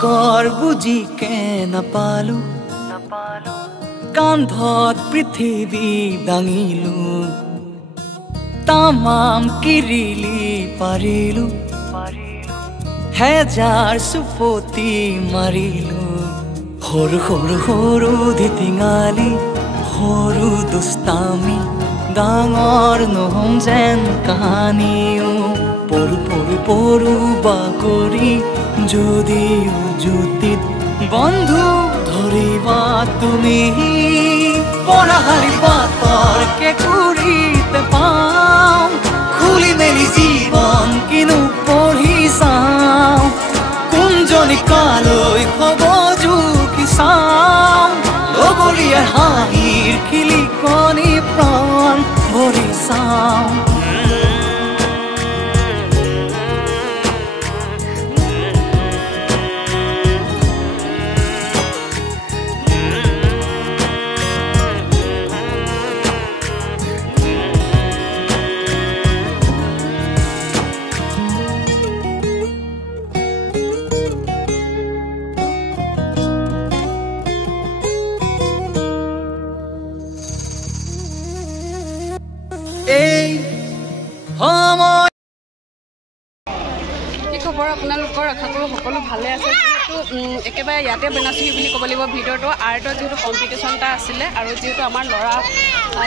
সাগৰ বুজি কে নাপালো কান্ধত পৃথিৱী দাঙিলো তামাম কিৰিলি পাৰিলো হেজাৰ সুপতি মাৰিলো সৰু সৰু সৰু ধিটিঙালি সৰু দুষ্টামি ডাঙৰ নহম যেন কাহানিও পৰু পৰু পৰু বাকৰি যদিও জ্যোতিত বন্ধু ধৰিবা তুমি পৰাহাৰি পাতৰ কেঁকুৰিতে পাম খুলি মেলি জীৱন কিনো পঢ়ি চাওঁ কোনজনী কালৈ হ'ব জুখি চাওঁ লগৰীয়াৰ হাঁহিৰ খিলিকনি প্ৰাণ ভৰি চাওঁ আপোনালোকৰ আশা কৰোঁ সকলো ভালে আছে যেহেতু একেবাৰে ইয়াতে বনাইছোঁ বুলি ক'ব লাগিব ভিডিঅ'টো আৰ্টৰ যিহেতু কম্পিটিশ্যন এটা আছিলে আৰু যিহেতু আমাৰ ল'ৰা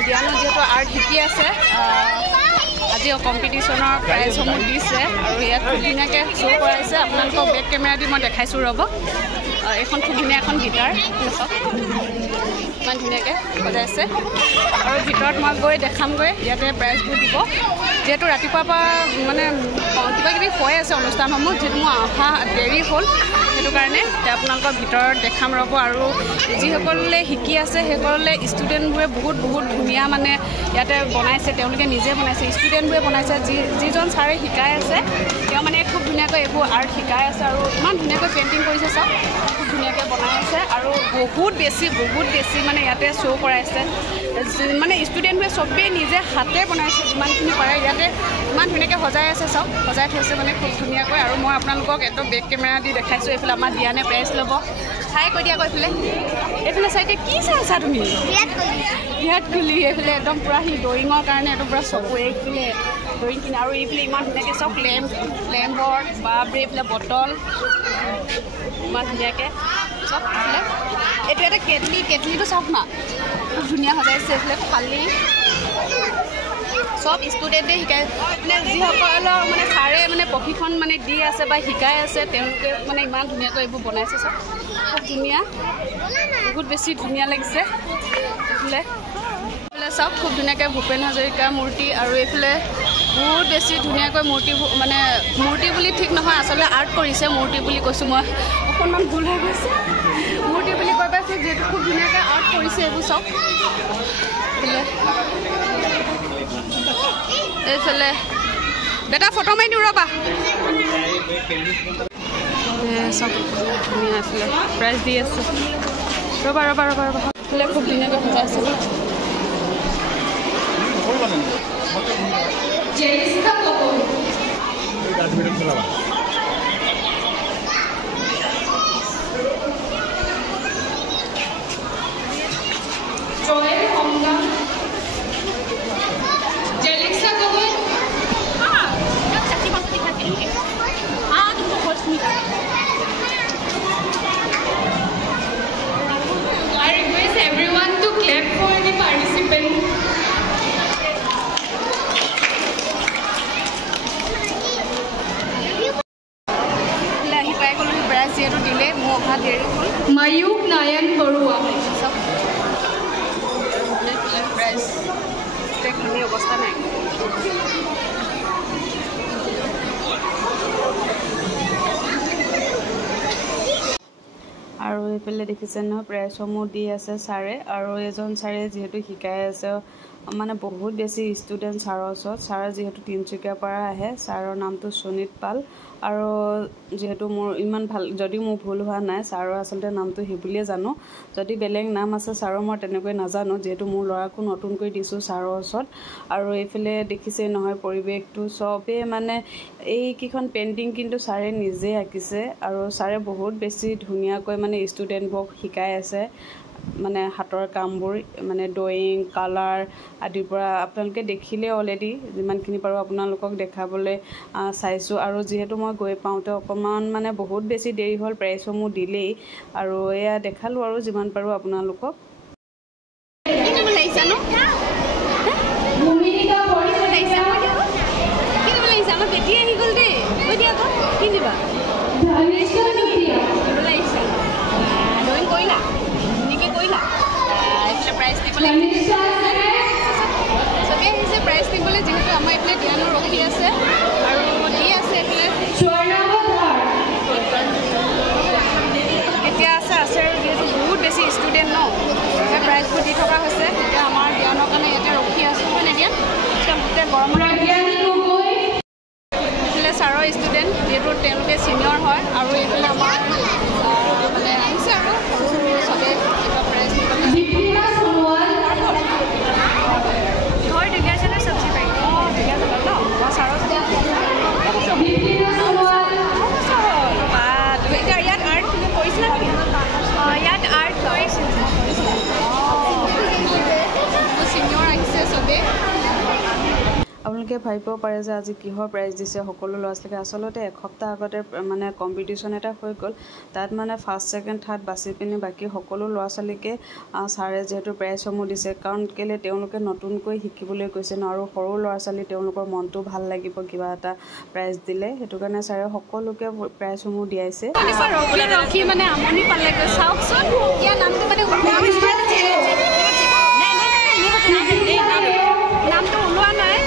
দিয়ানো যিহেতু আৰ্ট শিকি আছে আজি কম্পিটিশ্যনৰ প্ৰাইজসমূহ দিছে আৰু ইয়াত খুব ধুনীয়াকৈ শ্ব' কৰাইছে আপোনালোকক বেক কেমেৰা দি মই দেখাইছোঁ ৰ'ব এইখন খুব ধুনীয়া এখন গীটাৰ ইমান ধুনীয়াকৈ বজাইছে আৰু ভিতৰত মই গৈ দেখামগৈ ইয়াতে প্ৰাইজবোৰ দিব যিহেতু ৰাতিপুৱাৰ পৰা মানে কিবা কিবি হৈ আছে অনুষ্ঠানসমূহ যিহেতু মই অহা দেৰি হ'ল সেইটো কাৰণে আপোনালোকৰ ভিতৰত দেখাম ৰ'ব আৰু যিসকলে শিকি আছে সেইসকলে ষ্টুডেণ্টবোৰে বহুত ধুনীয়া মানে ইয়াতে বনাইছে তেওঁলোকে নিজে বনাইছে ষ্টুডেণ্টবোৰে বনাইছে যিজন ছাৰে শিকাই আছে তেওঁ মানে খুব ধুনীয়াকৈ এইবোৰ আৰ্ট শিকাই আছে আৰু ইমান ধুনীয়াকৈ পেইণ্টিং কৰিছে চাওক খুব ধুনীয়াকৈ বনাই আছে আৰু বহুত বেছি মানে ইয়াতে শ্ব' কৰাইছে মানে ষ্টুডেণ্টবোৰে চবেই নিজে হাতে বনাইছে যিমানখিনি পাৰে ইয়াতে ইমান ধুনীয়াকৈ সজাই আছে চাওক সজাই থৈছে মানে খুব ধুনীয়াকৈ আৰু মই আপোনালোকক এটা বেক কেমেৰা দি দেখাইছোঁ এইফালে আমাৰ দিয়ানে প্ৰাইজ ল'ব চাই কৈ দিয়া কৈ এইফালে চাইতে কি চাই আছা তুমি বিৰাট কোহলি এইফালে একদম পূৰা সি ড্ৰয়িঙৰ কাৰণে একদম পূৰা চকু এইফালে ড্ৰয়িং কিনে আৰু এইফালে ইমান ধুনীয়াকৈ চাওক লেম্পৰ বাপৰে এইফালে বটল ইমান ধুনীয়াকৈ চাওক এইফালে এইটো এটা কেটলিটো চাওক না খুব ধুনীয়া সজাইছে এইফালে খালি সব ষ্টুডেণ্টে শিকাই মানে যিসকলৰ মানে ছাৰে মানে প্ৰশিক্ষণ মানে দি আছে বা শিকাই আছে তেওঁলোকে মানে ইমান ধুনীয়াকৈ এইবোৰ বনাইছে চব খুব ধুনীয়া বহুত বেছি ধুনীয়া লাগিছে এইফালে চাওক খুব ধুনীয়াকৈ ভূপেন হাজৰিকা মূৰ্তি আৰু এইফালে বহুত বেছি ধুনীয়াকৈ মানে মূৰ্তি বুলি ঠিক নহয় আচলতে আৰ্ট কৰিছে মূৰ্তি বুলি কৈছোঁ মই অকণমান ভুল হৈ গৈছে মূৰ্তি বুলি কৈ পাইছোঁ যিহেতু খুব ধুনীয়াকৈ আৰ্ট কৰিছে এইবোৰ চব এইফালে বেটা ফটো মাৰি দিওঁ ৰ'বা চব ধুনীয়া আছিলে প্ৰাইজ দি আছে ৰ'বা এইফালে খুব ধুনীয়াকৈ সজাইছে ময়ূক নয়ন বৰুৱা অৱস্থা নাই আৰু এইফালে দেখিছে নহয় প্ৰাইজসমূহ দি আছে ছাৰে আৰু এজন ছাৰে যিহেতু শিকাই আছে মানে বহুত বেছি ষ্টুডেণ্ট ছাৰৰ ওচৰত ছাৰে যিহেতু তিনিচুকীয়াৰ পৰা আহে ছাৰৰ নামটো সুনীত পাল আৰু যেহেতু মোৰ ইমান ভাল যদি মোৰ ভুল হোৱা নাই ছাৰৰ আচলতে নামটো সেই বুলিয়ে জানো যদি বেলেগ নাম আছে ছাৰৰ মই তেনেকৈ নাজানো যেহেতু মোৰ ল'ৰাকো নতুনকৈ দিছোঁ ছাৰৰ ওচৰত আৰু এইফালে দেখিছে নহয় পৰিৱেশটো চবেই মানে এইকেইখন পেইণ্টিং কিন্তু ছাৰে নিজে আঁকিছে আৰু ছাৰে বহুত বেছি ধুনীয়াকৈ মানে ষ্টুডেণ্টবোৰক শিকাই আছে মানে হাতৰ কামবোৰ মানে ড্ৰয়িং কালাৰ আদিৰ পৰা আপোনালোকে দেখিলে অলৰেডি যিমানখিনি পাৰোঁ আপোনালোকক দেখাবলৈ চাইছোঁ আৰু যিহেতু মই গৈ পাওঁতে অকণমান মানে বহুত বেছি দেৰি হ'ল প্ৰাইজসমূহ দিলেই আৰু এয়া দেখালোঁ আৰু যিমান পাৰোঁ আপোনালোকক চবেই আহিছে প্ৰাইজ দিবলৈ যিহেতু আমাৰ এইফালে ধ্যানো ৰখি আছে আৰু দি আছে এইফালে এতিয়া আছে আৰু যিহেতু বহুত বেছি ষ্টুডেণ্ট ন প্ৰাইজবোৰ দি থকা হৈছে এতিয়া আমাৰ ধ্যানৰ কাৰণে ইয়াতে ৰখি আছোঁ মানে দিয়া গোটেই গৰমৰ এইফালে ছাৰৰ ষ্টুডেণ্ট যিহেতু তেওঁলোকে ছিনিয়ৰ হয় আৰু এইফালে আমাৰ মানে আহিছে আৰু চবেই কিবা প্ৰাইজ আপোনালোকে ভাবিব পাৰে যে আজি কিহৰ প্ৰাইজ দিছে সকলো ল'ৰা ছোৱালীকে আচলতে এসপ্তাহ আগতে মানে কম্পিটিশ্যন এটা হৈ গ'ল তাত মানে ফাৰ্ষ্ট ছেকেণ্ড থাৰ্ড বাছি পিনি বাকী সকলো ল'ৰা ছোৱালীকে ছাৰে যিহেতু প্ৰাইজসমূহ দিছে কাৰণ কেলৈ তেওঁলোকে নতুনকৈ শিকিবলৈ গৈছে ন আৰু সৰু ল'ৰা ছোৱালী তেওঁলোকৰ মনটো ভাল লাগিব কিবা এটা প্ৰাইজ দিলে সেইটো কাৰণে ছাৰে সকলোকে প্ৰাইজসমূহ দিয়াইছে মানে আমনি পালেগৈ চাওকচোন ইয়াৰ নামটো মানে নামটো ওলোৱা নাই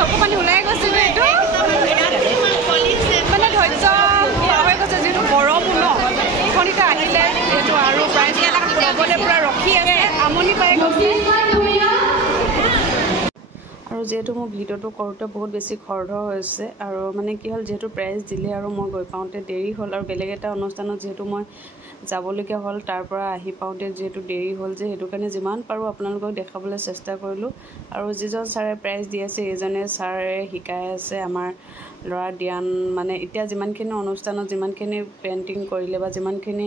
চকু পানী ওলাই গৈছে এইটো মানে ধৈৰ্য হৈ গৈছে যিহেতু গৰমো ন এইখনিতে আহিলে যিহেতু আৰু প্ৰাইজ ল'বলৈ পূৰা ৰখি আছে আমনি পাই গৈছে আৰু যিহেতু মোৰ ভিডিঅ'টো কৰোঁতে বহুত বেছি খৰধৰ হৈছে আৰু মানে কি হ'ল যিহেতু প্ৰাইজ দিলে আৰু মই গৈ পাওঁতে দেৰি হ'ল আৰু বেলেগ এটা অনুষ্ঠানত যিহেতু মই যাবলগীয়া হ'ল তাৰ পৰা আহি পাওঁতে যিহেতু দেৰি হ'ল যে সেইটো কাৰণে যিমান পাৰোঁ আপোনালোকক দেখাবলৈ চেষ্টা কৰিলোঁ আৰু যিজন ছাৰে প্ৰাইজ দি আছে এইজনে ছাৰে শিকাই আছে আমাৰ ল'ৰা ধ্যান মানে এতিয়া যিমানখিনি অনুষ্ঠানত যিমানখিনি পেইণ্টিং কৰিলে বা যিমানখিনি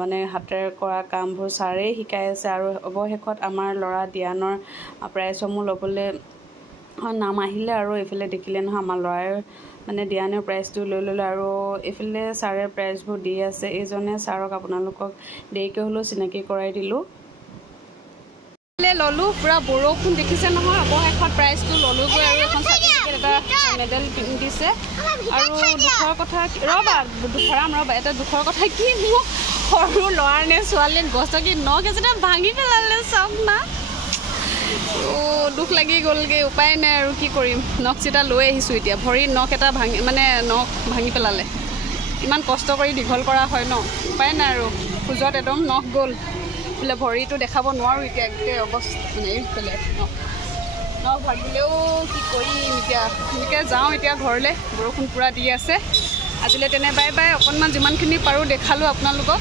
মানে হাতেৰে কৰা কামবোৰ ছাৰেই শিকাই আছে আৰু অৱশেষত আমাৰ ল'ৰা ধ্যানৰ প্ৰাইজসমূহ ল'বলৈ নাম আহিলে আৰু এইফালে দেখিলে নহয় আমাৰ ল'ৰাই মানে ধ্যানৰ প্ৰাইজটো লৈ ল'লে আৰু এইফালে ছাৰে প্ৰাইজবোৰ দি আছে এইজনে ছাৰক আপোনালোকক দেৰিকৈ হ'লেও চিনাকি কৰাই দিলোঁ ল'লোঁ পূৰা বৰষুণ দেখিছে নহয় অৱশেষত প্ৰাইজটো ল'লোগৈ আৰু এখন চাৰ্টিফিকেট এটা মেডেল দিছে আৰু দুখৰ কথা ধৰাম এটা দুখৰ কথা কি মোক সৰু ল'ৰা নে ছোৱালীয়ে গছকি নখ এজনে ভাঙি পেলালে চাওক না দুখ লাগি গ'লগৈ উপায় নাই আৰু কি কৰিম নখচিটা লৈ আহিছোঁ এতিয়া ভৰিৰ নখ এটা নখ ভাঙি পেলালে ইমান কষ্ট কৰি দীঘল কৰা হয় ন উপায় নাই আৰু খোজত একদম নখ গ'ল বোলে ভৰিটো দেখাব নোৱাৰোঁ এতিয়া গোটেই অৱস্থা মানে এইফালে নখ ভাগিলেও কি কৰিম এতিয়া এনেকৈ যাওঁ এতিয়া ঘৰলৈ বৰষুণ পূৰা দি আছে আজিলৈ তেনে বাই বাই অকণমান যিমানখিনি পাৰোঁ দেখালোঁ আপোনালোকক